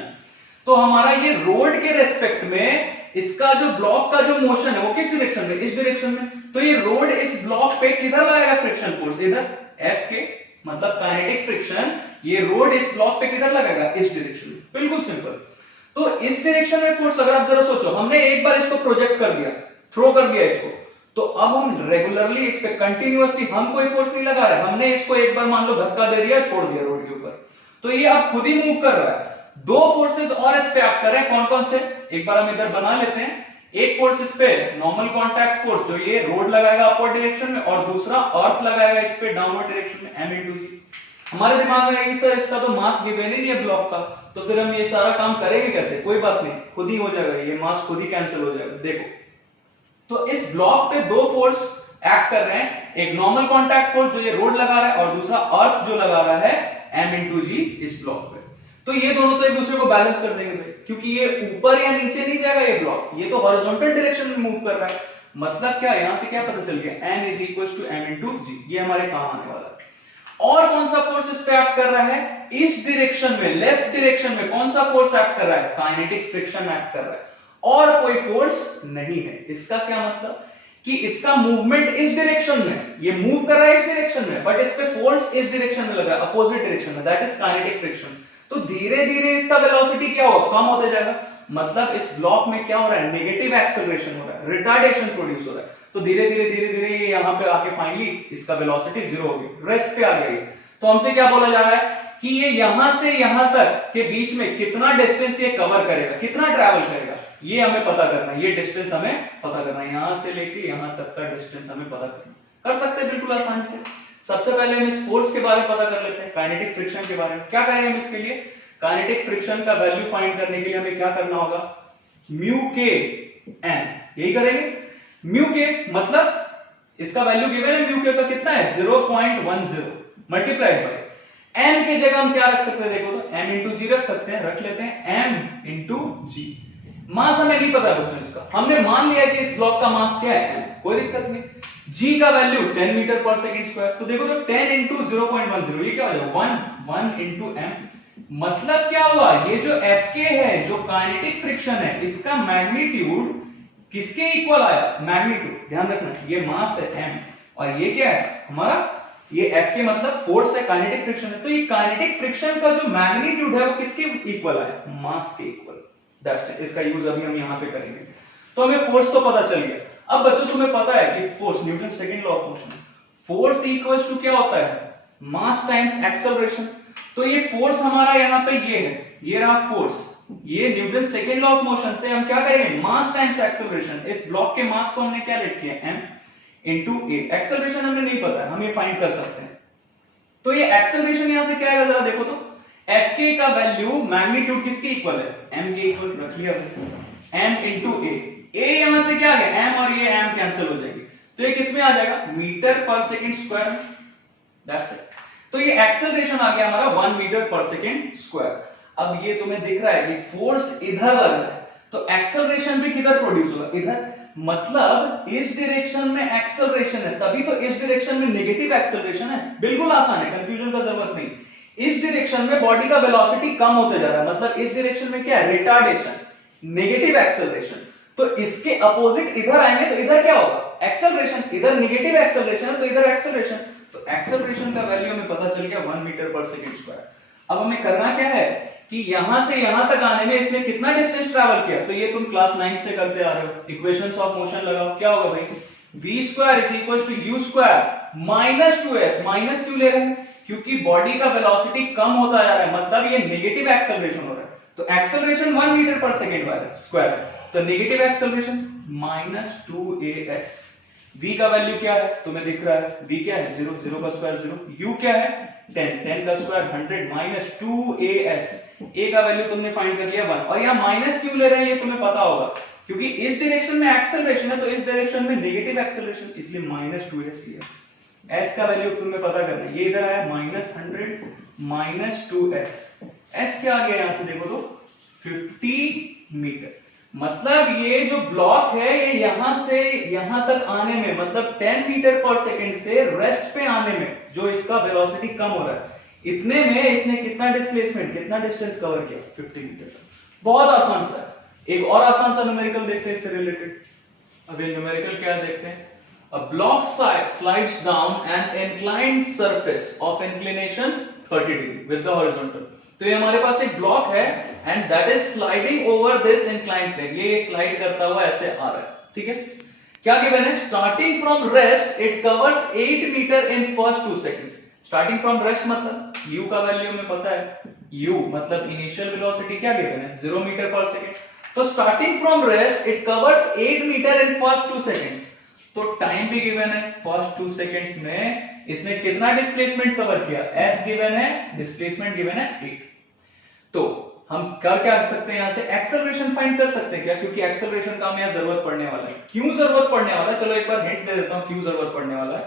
तो हमारा ये रोड के रेस्पेक्ट में इसका जो ब्लॉक का जो मोशन है वो किस डायरेक्शन में, इस डायरेक्शन में। तो ये रोड इस ब्लॉक पे किधर लगाएगा फ्रिक्शन फोर्स, इधर एफ के, मतलब काइनेटिक फ्रिक्शन ये रोड इस ब्लॉक पे किधर लगाएगा, इस डायरेक्शन में। बिल्कुल सिंपल। तो इस डायरेक्शन में फोर्स लग रहा है। आप जरा सोचो, हमने एक बार इसको प्रोजेक्ट कर दिया, थ्रो कर दिया इसको, तो अब हम रेगुलरली इस पे कंटिन्यूअसली हम कोई फोर्स नहीं लगा रहे, हमने इसको एक बार मान लो धक्का दे दिया, छोड़ दिया रोड के ऊपर, तो ये अब खुद ही मूव कर रहा है। दो फोर्सेस और इस पे एक्ट कर रहे हैं, कौन कौन से, एक बार हम इधर बना लेते हैं। एक फोर्स इस पे नॉर्मल कांटेक्ट फोर्स जो ये रोड लगाएगा अपवर्ड डायरेक्शन में, और दूसरा अर्थ लगाएगा इस पे डाउनवर्ड डायरेक्शन में, m × g। हमारे दिमाग में आएगी सर इसका तो मास गिवन ही नहीं है ब्लॉक का, तो फिर हम ये सारा काम करेंगे कैसे? कोई बात नहीं, खुद ही हो जाएगा, ये मास खुद ही कैंसिल हो जाएगा। देखो तो इस ब्लॉक पे दो फोर्स एक्ट कर रहे हैं, एक नॉर्मल कांटेक्ट फोर्स जो ये रोड लगा रहा है, और दूसरा अर्थ जो लगा रहा है m × g इस ब्लॉक पे। तो ये दोनों तो एक दूसरे को बैलेंस कर देंगे भाई, क्योंकि ये ऊपर या नीचे नहीं जाएगा ये ब्लॉक, ये तो हॉरिजॉन्टल डायरेक्शन में मूव कर रहा है। मतलब क्या, यहां से क्या पता चल गया, n = m × g, ये हमारे काम आने वाला है। और कौन सा फोर्स इस पे एक्ट कर रहा है, इस डायरेक्शन में, लेफ्ट डायरेक्शन में कौन सा फोर्स एक्ट कर रहा है, काइनेटिक फ्रिक्शन एक्ट कर रहा है, और कोई फोर्स नहीं है। इसका क्या मतलब कि इसका मूवमेंट इस डायरेक्शन में, ये मूव कर रहा है इस डायरेक्शन में, बट इस पे फोर्स इस डायरेक्शन में लग रहा है, अपोजिट डायरेक्शन में, दैट इज काइनेटिक फ्रिक्शन। तो धीरे धीरे इसका वेलोसिटी क्या होगा, कम होता जाएगा। मतलब इस ब्लॉक में क्या हो रहा है, नेगेटिव एक्सेलरेशन हो रहा है, रिटार्डेशन प्रोड्यूस हो रहा है। तो धीरे धीरे यहाँ पे आके फाइनली इसका वेलोसिटी 0 होगी, रेस्ट पे आ गई। तो हमसे क्या बोला जा रहा है कि ये यहां से यहां तक के बीच में कितना डिस्टेंस ये कवर करेगा, कितना ट्रैवल करेगा, ये हमें पता करना है, ये डिस्टेंस हमें पता करना है। यहां से लेके यहां तक का डिस्टेंस हमें पता करना, कर सकते हैं बिल्कुल आसान से। सबसे पहले हम इस फोर्स के बारे में पता कर लेते हैं, काइनेटिक फ्रिक्शन के बारे में। क्या करेंगे हम इसके लिए, काइनेटिक फ्रिक्शन का वैल्यू फाइंड करने के लिए हमें क्या करना होगा, म्यू के एन, यही करेंगे। म्यू के मतलब इसका वैल्यू गिवन है, म्यू के का कितना है 0.10 मल्टीप्लाइड बाय एन के जगह हम क्या रख सकते हैं, देखो तो m × g रख सकते हैं, रख लेते हैं m × g। मास हमें नहीं पता बच्चों इसका, हमने मान लिया कि इस ब्लॉक का मास क्या है m, कोई दिक्कत नहीं। g का value 10 metre per second square, तो देखो तो 10 × 0.10, ये क्या हो जाएगा 1 × m। मतलब क्या हुआ, ये जो Fk है, जो काइनेटिक फ्रिक्शन है, इसका मैग्नीट्यूड किसके इक्वल आया, मैग्नीट्यूड, ध्यान रखना ये मास है m, और ये क्या है हमारा, ये Fk मतलब फोर्स है, काइनेटिक फ्रिक्शन है। तो ये काइनेटिक फ्रिक्शन का जो मैग्नीट्यूड है वो किसके इक्वल आया, मास के इक्वल। दैट्स इट, इसका यूज अभी हम यहां पे करेंगे। तो हमें फोर्स तो पता चल गया। अब बच्चों तुम्हें पता है कि force, Newton second law of motion, force equals to क्या होता है, मास टाइम्स एक्सेलरेशन। तो ये फोर्स हमारा यहाँ पे ये है, ये रहा फोर्स, ये Newton second law of motion से हम क्या करेंगे, मास टाइम्स एक्सेलरेशन। इस ब्लॉक के मास को हमने क्या लिख किया, m × a, एक्सेलरेशन हमें नहीं पता है, हम ये फाइंड कर सकते हैं। तो ये एक्सेलरेशन यहां से क्या आएगा, जरा देखो तो, Fk का वैल्यू मैग्नीट्यूड किसके इक्वल है, m के इक्वल, रख लिया m × a यहां से क्या आ गया m, और ये m कैंसिल हो जाएगी, तो ये किसमें आ जाएगा, metre per second square. That's it. तो ये एक्सेलरेशन आ गया हमारा 1 मीटर पर सेकंड स्क्वायर। अब ये तुम्हें दिख रहा है कि फोर्स इधर लग रहा है, तो एक्सेलरेशन भी किधर प्रोड्यूस होगा, इधर। मतलब इस डायरेक्शन में एक्सेलरेशन है, तभी तो इस डायरेक्शन में नेगेटिव एक्सेलरेशन है। बिल्कुल आसान है, कंफ्यूजन का जरूरत नहीं। इस डायरेक्शन में बॉडी का वेलोसिटी कम होते जा रहा है, मतलब इस डायरेक्शन में क्या है, रिटार्डेशन, नेगेटिव एक्सेलरेशन। तो इसके अपोजिट इधर आएंगे तो इधर क्या होगा, एक्सेलरेशन। इधर नेगेटिव एक्सेलरेशन है तो इधर एक्सेलरेशन। तो एक्सेलरेशन का वैल्यू हमें पता चल गया 1 मीटर पर सेकंड स्क्वायर। अब हमें करना क्या है कि यहां से यहां तक आने में इसने कितना डिस्टेंस ट्रैवल किया, तो ये तुम क्लास 9 से करते आ रहे हो। इक्वेशंस ऑफ मोशन लगाओ, क्या होगा भाई, v² = u² - 2s। माइनस क्यों ले रहे हैं, क्योंकि बॉडी का वेलोसिटी कम होता जा रहा है, मतलब ये नेगेटिव एक्सेलरेशन हो रहा है। तो acceleration 1 metre per second square है, तो नेगेटिव एक्सेलरेशन -2as। v का वैल्यू क्या है, तुम्हें दिख रहा है, v क्या है 0, 0 का स्क्वायर 0, u क्या है 10, 10 का स्क्वायर 100 - 2as। a का वैल्यू तुमने फाइंड कर लिया 1। और यहाँ माइनस क्यों ले रहे हैं ये तुम्हें पता होगा, क्योंकि इस डायरेक्शन में एक्सेलरेशन है, तो इस डायरेक्शन में नेगेटिव एक्सेलरेशन, इसलिए -2s लिया। s का वैल्यू तुम्हें पता करना है, ये इधर आया -100 - 2s। s क्या आ गया यहां से देखो तो 50 मीटर। मतलब ये जो ब्लॉक है ये यहां से यहां तक आने में, मतलब 10 मीटर पर सेकंड से रेस्ट पे आने में जो इसका वेलोसिटी कम हो रहा है, इतने में इसने कितना डिस्प्लेसमेंट, कितना डिस्टेंस कवर किया, 50 मीटर तक। बहुत आसान सा है। एक और आसान सा न्यूमेरिकल देखते हैं इससे रिलेटेड। अब ये न्यूमेरिकल क्या देखते हैं, a block slides down an inclined surface of inclination 30 degree with the horizontal। तो ये हमारे पास एक ब्लॉक है and that is sliding over this inclined plane. ये स्लाइड करता हुआ ऐसे आ रहा है, ठीक है। क्या गिवन है, starting from rest it covers 8 metre in first 2 seconds. Starting from rest मतलब u का वैल्यू हमें पता है u मतलब इनिशियल वेलोसिटी क्या गिवन है 0 मीटर पर सेकेंड। तो starting from rest it covers 8 metre in first 2 seconds. तो टाइम भी गिवन है, फर्स्ट 2 सेकेंड्स में इसने कितना डिस्प्लेसमेंट कवर किया, s गिवन है, डिस्प्लेसमेंट गिवन है 8। तो हम कर क्या सकते हैं, यहां से एक्सेलरेशन फाइंड कर सकते हैं क्या, क्योंकि एक्सेलरेशन का हमें यहां जरूरत पड़ने वाला है। क्यों जरूरत पड़ने वाला है, चलो एक बार हिंट दे देता हूं क्यों जरूरत पड़ने वाला है।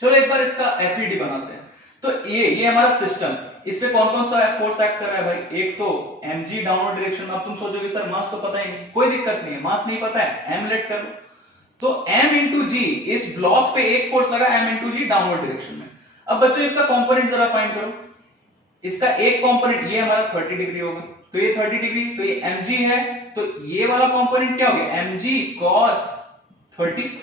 चलो एक बार इसका एफईडी बनाते हैं। तो ये हमारा सिस्टम, इस पे कौन कौन सा फोर्स एक्ट कर रहा है भाई, एक तो mg डाउनवर्ड डायरेक्शन में। अब तुम सोचोगे सर मास तो पता ही नहीं, कोई दिक्कत नहीं है, मास नहीं पता है m लेट कर लो। तो m इंटू जी, इस ब्लॉक पे एक फोर्स लगा m इंटू जी डाउनवर्ड डायरेक्शन में। अब बच्चों इसका कंपोनेंट जरा फाइंड करो। इसका एक कंपोनेंट ये हमारा 30 डिग्री होगा, तो ये 30 डिग्री, तो ये mg है, तो ये वाला कंपोनेंट क्या हो गया mg cos 30,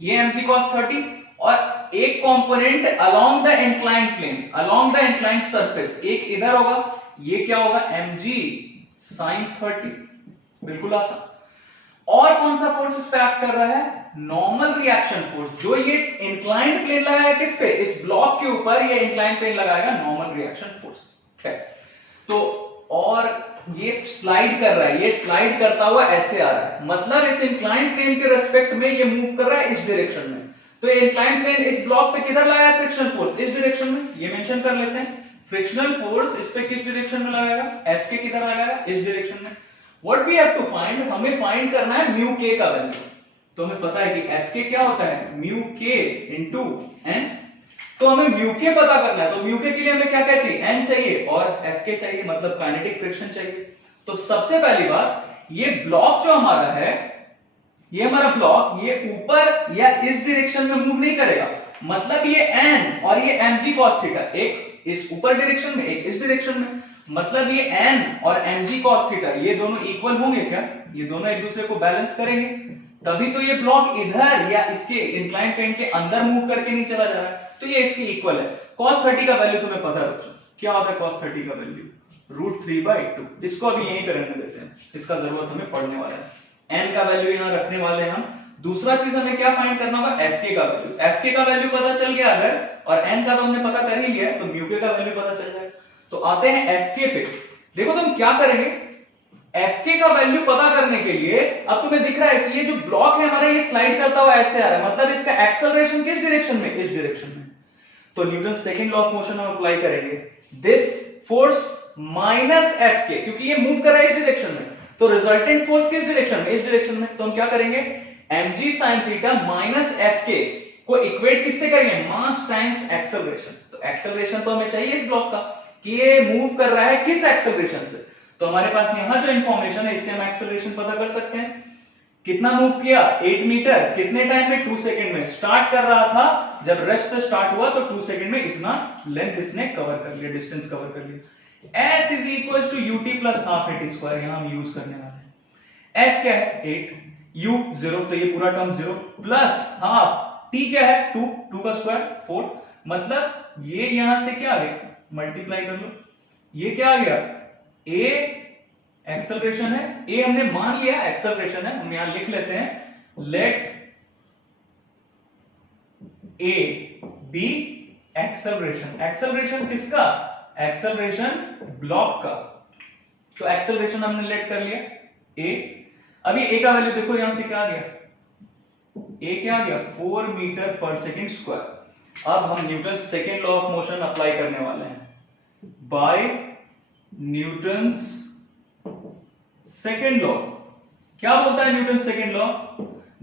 ये mg cos 30, और एक component along the inclined plane, along the inclined surface, एक इधर होगा, ये क्या होगा mg sin 30, बिल्कुल आसान। और कौन सा फोर्स इस पे एक्ट कर रहा है, नॉर्मल रिएक्शन फोर्स, जो ये इंक्लाइंड प्लेन लगाया किस पे, इस ब्लॉक के ऊपर ये इंक्लाइंड प्लेन लगाएगा नॉर्मल रिएक्शन फोर्स। ठीक, तो और ये स्लाइड कर रहा है, ये स्लाइड करता हुआ ऐसे आ रहा है, मतलब इस इंक्लाइंड प्लेन के रेस्पेक्ट में ये मूव कर रहा है इस डायरेक्शन में। तो ये इंक्लाइंड प्लेन इस ब्लॉक पे किधर लगाया है, फ्रिक्शनल फोर्स इस डायरेक्शन में, ये मेंशन कर लेते हैं। फ्रिक्शनल फोर्स इस पे किस डायरेक्शन में लगाएगा, एफ के किधर लगाएगा, इस डायरेक्शन में। What we have to find, हमें फाइंड करना है म्यू के का वैल्यू। तो हमें पता है कि एफ के क्या होता है, म्यू के इंटू एन। तो हमें म्यू के पता करना है, तो म्यू के लिए हमें क्या क्या चाहिए, एन चाहिए और एफ के चाहिए, मतलब काइनेटिक फ्रिक्शन चाहिए। तो सबसे पहली बात, ये ब्लॉक जो हमारा है, ये हमारा ब्लॉक ये ऊपर या इस डायरेक्शन में मूव नहीं करेगा, मतलब ये n और ये mg cos थीटा, एक इस ऊपर डायरेक्शन में एक इस डायरेक्शन में, मतलब ये n और mg cos थीटा ये दोनों इक्वल होंगे क्या, ये दोनों एक दूसरे को बैलेंस करेंगे, तभी तो ये ब्लॉक इधर या इसके इंक्लाइंड प्लेन के अंदर मूव करके नहीं चला जा रहा है, तो ये इसके इक्वल है। cos 30 का वैल्यू तुम्हें पता है बच्चों, क्या होता है cos 30 का वैल्यू, √3/2। इसको अभी यहीं पे रहने देते हैं, इसका जरूरत हमें पड़ने वाला है, n का वैल्यू यहां रखने वाले हैं हम। दूसरा चीज हमें क्या फाइंड करना होगा, fk का वैल्यू। fk का वैल्यू पता चल गया अगर, और n का तो हमने पता कर ही लिया है, तो μk का वैल्यू पता चल जाएगा। तो आते हैं fk पे। देखो तुम क्या करेंगे, fk का वैल्यू पता करने के लिए, अब तुम्हें दिख रहा है कि ये जो ब्लॉक है हमारा, ये स्लाइड करता हुआ ऐसे आ रहा है, मतलब इसका एक्सेलरेशन किस डायरेक्शन में, इस डायरेक्शन में। तो Newton second law of motion हम अप्लाई करेंगे, दिस फोर्स माइनस fk, क्योंकि ये मूव कर रहा है इस डायरेक्शन में, तो रिजल्टेंट फोर्स किस डायरेक्शन में, इस डायरेक्शन में। तो हम क्या करेंगे, mg sin theta minus fk को इक्वेट किससे करेंगे, मास टाइम्स एक्सेलरेशन। तो एक्सेलरेशन तो हमें चाहिए इस ब्लॉक का, कि ये मूव कर रहा है किस एक्सेलरेशन से। तो हमारे पास यहां जो इंफॉर्मेशन है, इससे हम एक्सेलरेशन पता कर सकते हैं। कितना मूव किया, 8 मीटर, कितने टाइम में, 2 सेकंड में। स्टार्ट कर रहा था, जब रेस्ट से स्टार्ट हुआ तो 2 सेकंड में इतना लेंथ इसने कवर कर लिया, डिस्टेंस कवर कर लिया। S is equal to ut plus half at square, यहां हम यूज करने वाले हैं। S क्या है 8, u 0, तो ये पूरा टर्म 0, प्लस हाफ, t क्या है 2, 2 का स्क्वायर 4, मतलब ये यहां से क्या आ गया, मल्टीप्लाई कर लो, ये क्या आ गया, a एक्सेलरेशन है, a हमने मान लिया एक्सेलरेशन है, हम यहां लिख लेते हैं, let a be acceleration. Acceleration किसका, एक्सेलरेशन ब्लॉक का। तो एक्सेलरेशन हमने लेट कर लिया a। अभी a का वैल्यू देखो, यहां से क्या आ गया, a क्या आ गया 4 मीटर पर सेकेंड स्क्वायर। अब हम Newton second law of motion apply करने वाले हैं, बाय न्यूटन्स सेकेंड लॉ। क्या बोलता है Newton second law,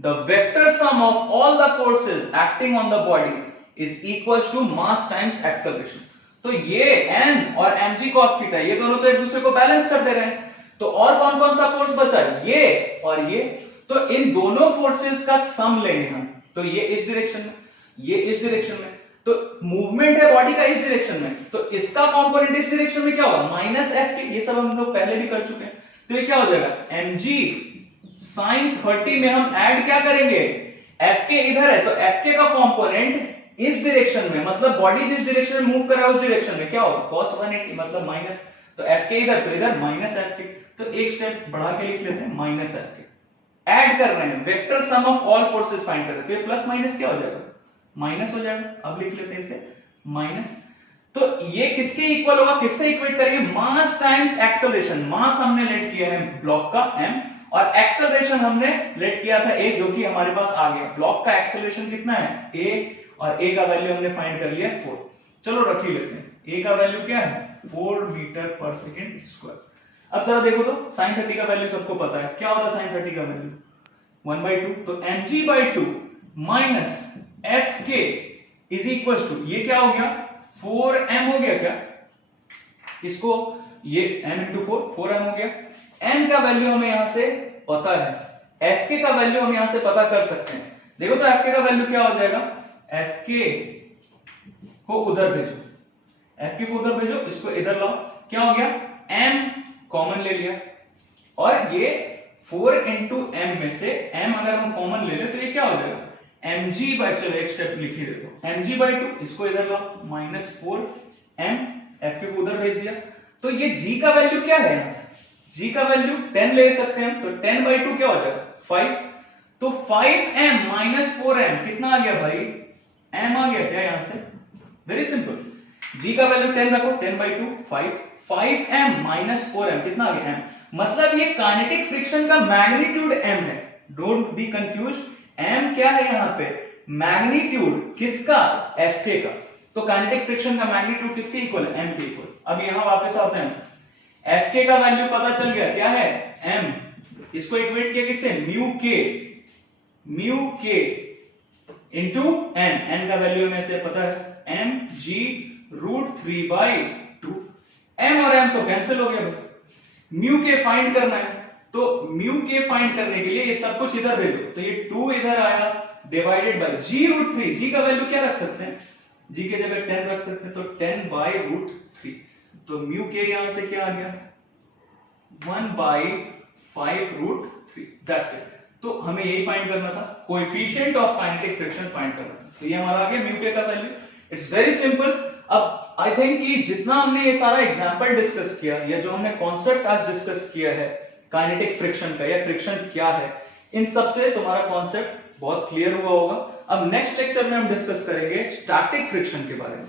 the vector sum of all the forces acting on the body is equals to mass times acceleration. तो ये n और mg cos theta ये दोनों तो एक दूसरे को बैलेंस कर दे रहे हैं, तो और कौन कौन सा फोर्स बचा, ये और ये। तो इन दोनों फोर्सेस का सम लेंगे हम, तो ये इस डायरेक्शन में, ये इस डायरेक्शन में, तो मूवमेंट है बॉडी का इस डायरेक्शन में, तो इसका कंपोनेंट इस डायरेक्शन में क्या होगा, माइनस एफ के। ये सब हम लोग पहले भी कर चुके हैं, तो ये क्या हो जाएगा, mg sin 30 में हम ऐड क्या करेंगे, एफ के इधर है, तो एफ के का कंपोनेंट इस डायरेक्शन में, मतलब बॉडी जिस डायरेक्शन में मूव कर रहा है उस डायरेक्शन में क्या होगा, cos 180, मतलब माइनस, तो एफ के इधर, तो इधर माइनस एफ के। तो एक स्टेप बढ़ा के लिख लेते हैं, माइनस एफ के। ऐड कर रहे हैं, vector sum of all forces find कर रहे हैं, तो ये प्लस माइनस क्या हो जाएगा, माइनस हो जाएगा। अब लिख लेते हैं इसे माइनस, तो ये किसके इक्वल होगा, किससे इक्वेट करेंगे, मास टाइम्स एक्सेलरेशन। मास हमने लेट किया है ब्लॉक का m और एक्सेलरेशन हमने लेट किया था a, जो कि हमारे पास आ गया। ब्लॉक का एक्सेलरेशन कितना है a और a का वैल्यू हमने फाइंड कर लिया 4। चलो रख ही लेते हैं। a का वैल्यू क्या है 4 मीटर पर सेकेंड स्क्वायर। अब जरा देखो तो sin 30 का वैल्यू सबको पता है, क्या होता है sin 30 का वैल्यू 1/2। तो mg/2 minus fk is equal to, ये क्या हो गया 4m हो गया क्या, इसको ये m इंटू 4m हो गया। n का वैल्यू हमें यहां से पता है, fk का वैल्यू हम यहां से पता कर सकते हैं। देखो तो fk का वैल्यू क्या हो जाएगा, fk को उधर भेजो, fk को उधर भेजो, इसको इधर लाओ, क्या हो गया m कॉमन ले लिया और ये 4 इंटू m में से m अगर हम कॉमन ले ले तो ये क्या हो जाएगा mg/, चलो एक स्टेप लिख ही देता हूं, mg/2 इसको इधर लाओ माइनस 4m, fk को उधर भेज दिया। तो ये g का वैल्यू क्या है, यहां से g का वैल्यू 10 ले सकते हैं हम, तो 10/2 क्या हो जाएगा 5। तो 5m माइनस 4m कितना आ गया भाई, m आ गया क्या यहां से, वेरी सिंपल। g का वैल्यू 10 रखो, 10/2 5m माइनस 4m कितना आ गया m। मतलब ये काइनेटिक फ्रिक्शन का मैग्नीट्यूड m है, डोंट बी कंफ्यूज। m क्या है यहां पे, मैग्नीट्यूड किसका, fk का। तो काइनेटिक फ्रिक्शन का मैग्नीट्यूड किसके इक्वल है, m के इक्वल। अब यहां वापस आते हैं, fk का वैल्यू पता चल गया क्या है m, इसको इक्वेट किया किससे म्यू k इंटू n का वैल्यू हमें से पता है mg√3/2। m और m तो कैंसिल हो गया भाई, म्यू के फाइंड करना है, तो म्यू के फाइंड करने के लिए ये सब कुछ इधर भेजो, तो ये 2 इधर आया डिवाइडेड बाय g√3। g का वैल्यू क्या रख सकते हैं, g के जगह 10 रख सकते हैं, तो 10/√3। तो म्यू के यहां से क्या आ गया 1/5√3, दैट्स इट। तो हमें यही फाइंड करना था, coefficient of kinetic friction find करना था। तो ये हमारा आ गया म्यू के का वैल्यू, इट्स वेरी सिंपल। अब आई थिंक कि जितना हमने ये सारा एग्जांपल डिस्कस किया या जो हमने कॉन्सेप्ट आज डिस्कस किया है काइनेटिक फ्रिक्शन का या फ्रिक्शन क्या है, इन सब से तुम्हारा कॉन्सेप्ट बहुत क्लियर हुआ होगा। अब नेक्स्ट लेक्चर में हम डिस्कस करेंगे स्टैटिक फ्रिक्शन के बारे में।